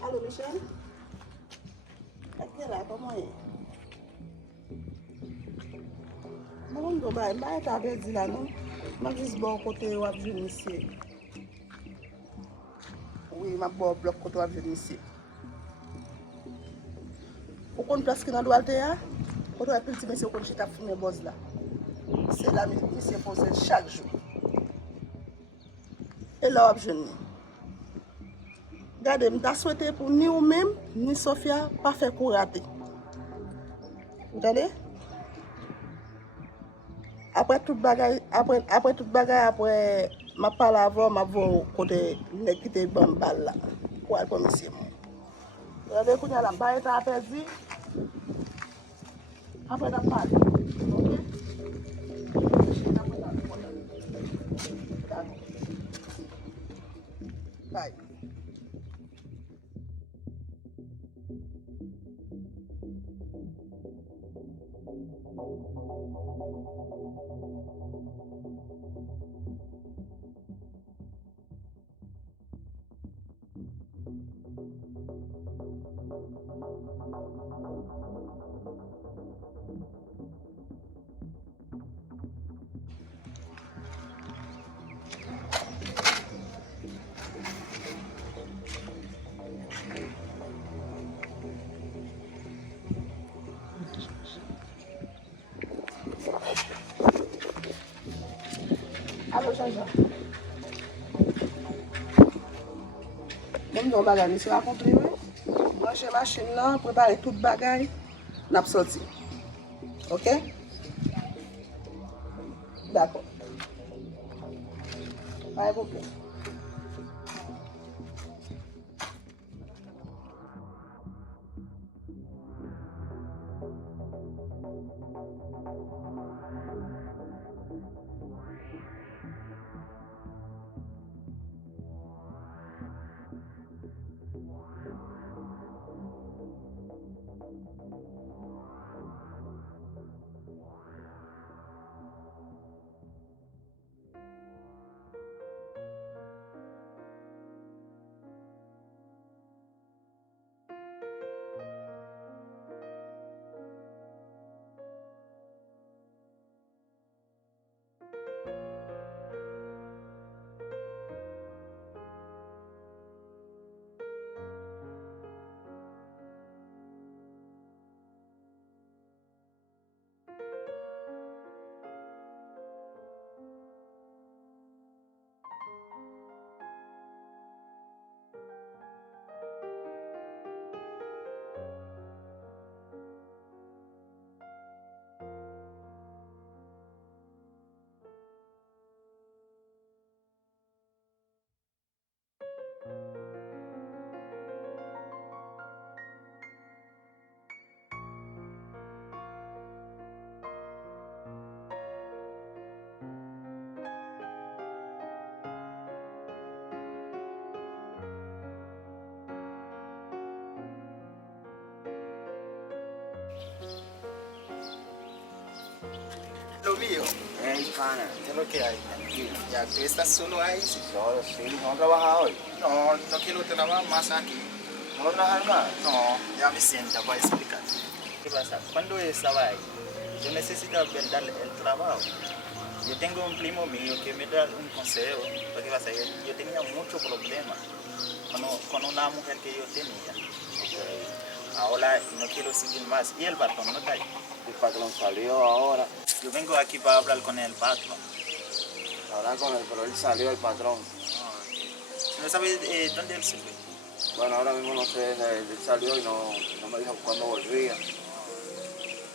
Allô, Michel? Aqui lá, como é? Não vou vai, vai tá perdido lá, não? Mas diz bom côté o avião ici. Oui, ma bon bloc côté o avião ici. O qu'on place qui dans droite là? Côté o petit monsieur qu'on chita fumer boss là. C'est là monsieur pose chaque jour. Et là avion. Regardez, m'ta souhaité pour ni ou même ni Sophia pas faire coup raté. Vous entendez? Après toute bagaille, après ma parle avant, ma voix côté les quitter bon balle là. Pour aller pour monsieur. Regardez qu'on a la baille ta perdu. Après la parle. OK? Bye. Allô, Jean-Jean. Même dans le bagage, monsieur a compris, oui? Brancher la machine là, préparer tout le bagage, n'a pas sorti. OK? D'accord. Pas de problème. Lo mío. Pana, ¿Qué es lo que hay? tranquilo. Ya, tú estás solo ahí. Sí. Solo, sí, no trabajas hoy. No, no quiero trabajar más aquí. ¿No trabajas más? No, ya me siento, voy a explicar. ¿Qué pasa? Cuando estaba ahí, yo necesitaba vender el trabajo. Yo tengo un primo mío que me da un consejo. Lo que pasa es que yo tenía muchos problemas con una mujer que yo tenía. Ahora no quiero seguir más. Y el patrón no está ahí. El patrón salió ahora. Yo vengo aquí para hablar con el patrón. Hablar con él, pero él salió, el patrón. ¿No sabes dónde él se fue? Bueno, ahora mismo no sé, él salió y no me dijo cuándo volvía.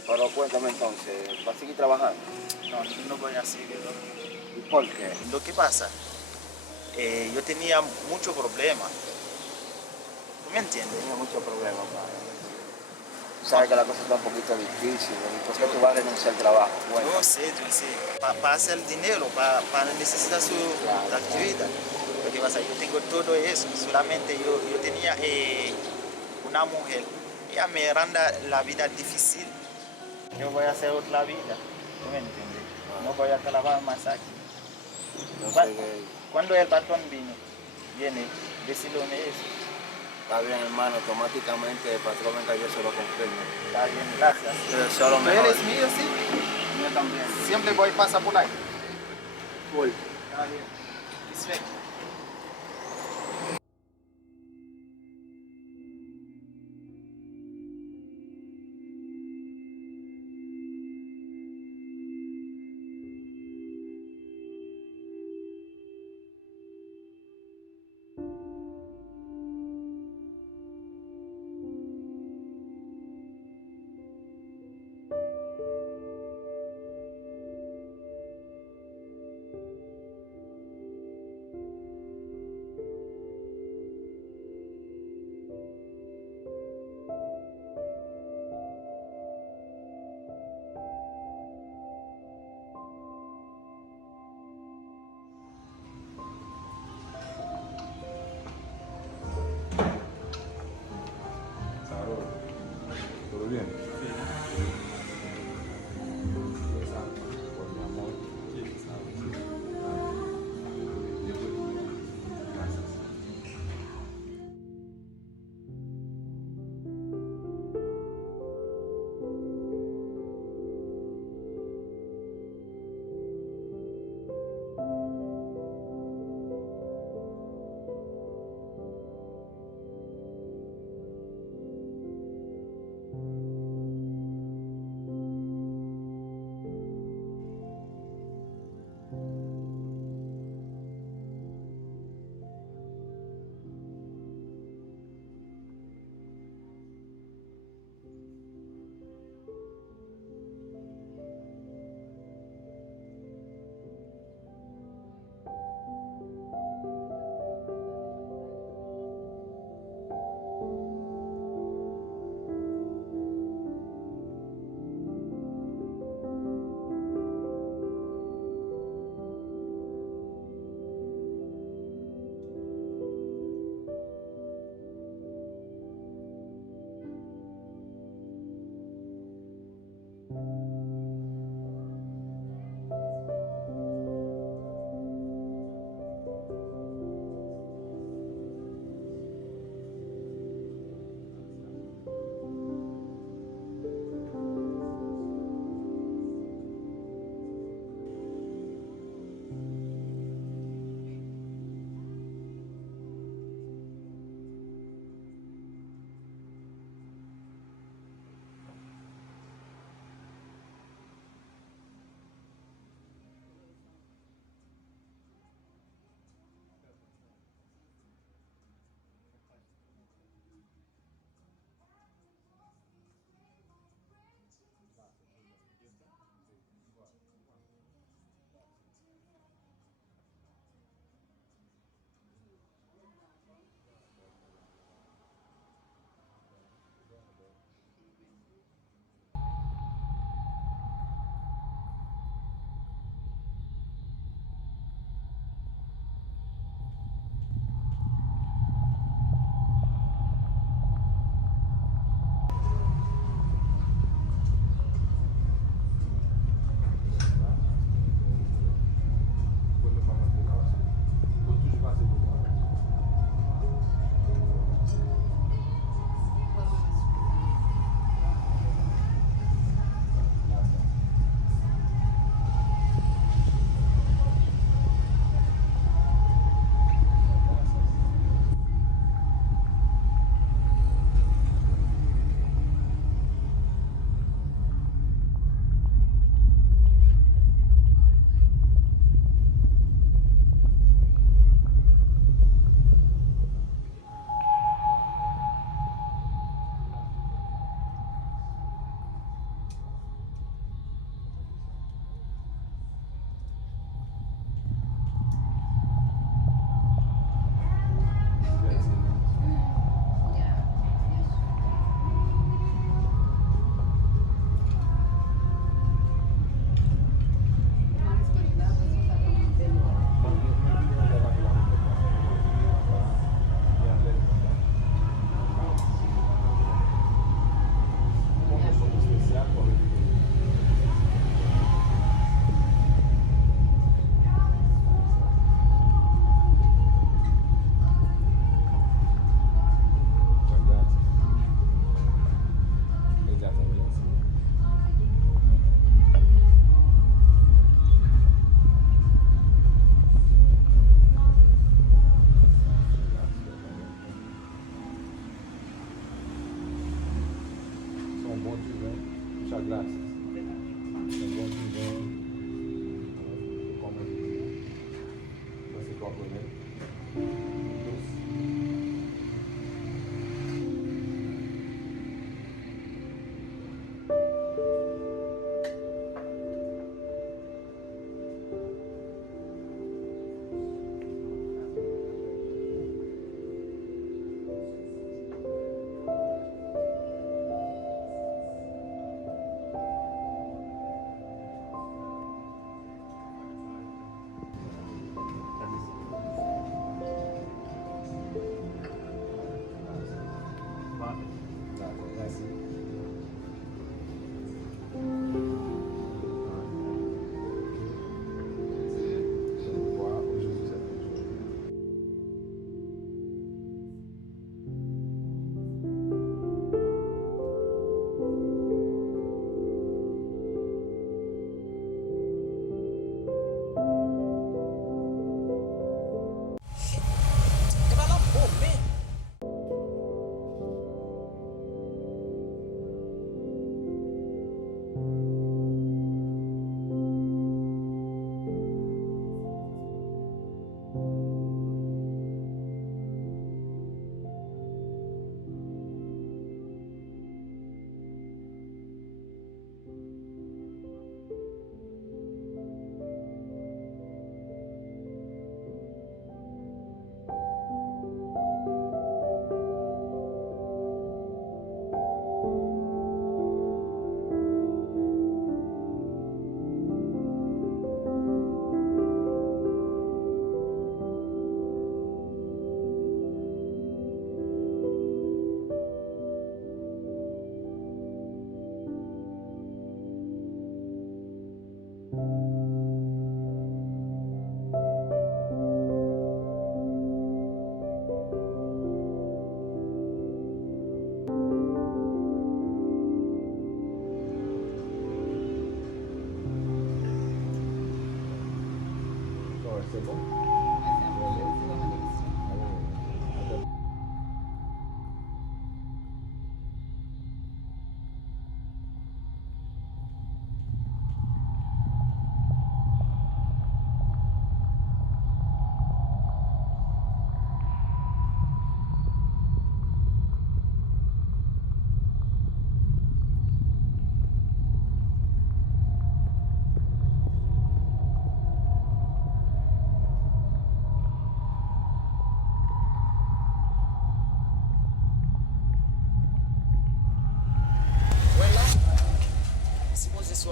Pero cuéntame entonces, ¿vas a seguir trabajando? No, no voy a seguirlo. ¿Y por qué? Lo que pasa, yo tenía mucho problema. ¿Tú me entiendes? Tenía muchos problemas, padre. Sabes que la cosa está un poquito difícil, ¿no? ¿Y por qué tú vas a renunciar al trabajo? Bueno, Yo sé. Para hacer dinero, para necesitar su actividad. Lo que pasa, yo tengo todo eso. Solamente yo tenía una mujer. Ella me randa la vida difícil. Yo voy a hacer otra vida. ¿Tú me entiendes? No voy a trabajar más aquí. yo sé que Cuando el patrón viene, decirle eso. está bien, hermano, automáticamente el patrón venga, yo se lo confirmo. Está bien, gracias. Pero solo ¿Tú mejor. eres mío, sí? Mío también. Siempre voy a pasar por ahí. Full. Está bien. Respect.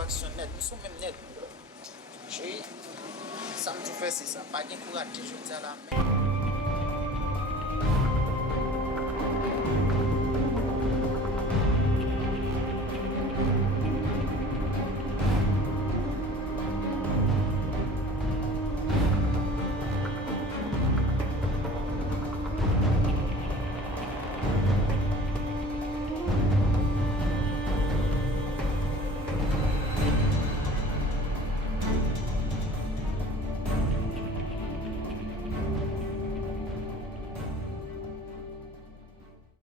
Action net, nous sommes même net. Ça me fait c'est ça, pas de courage, je dis à la main.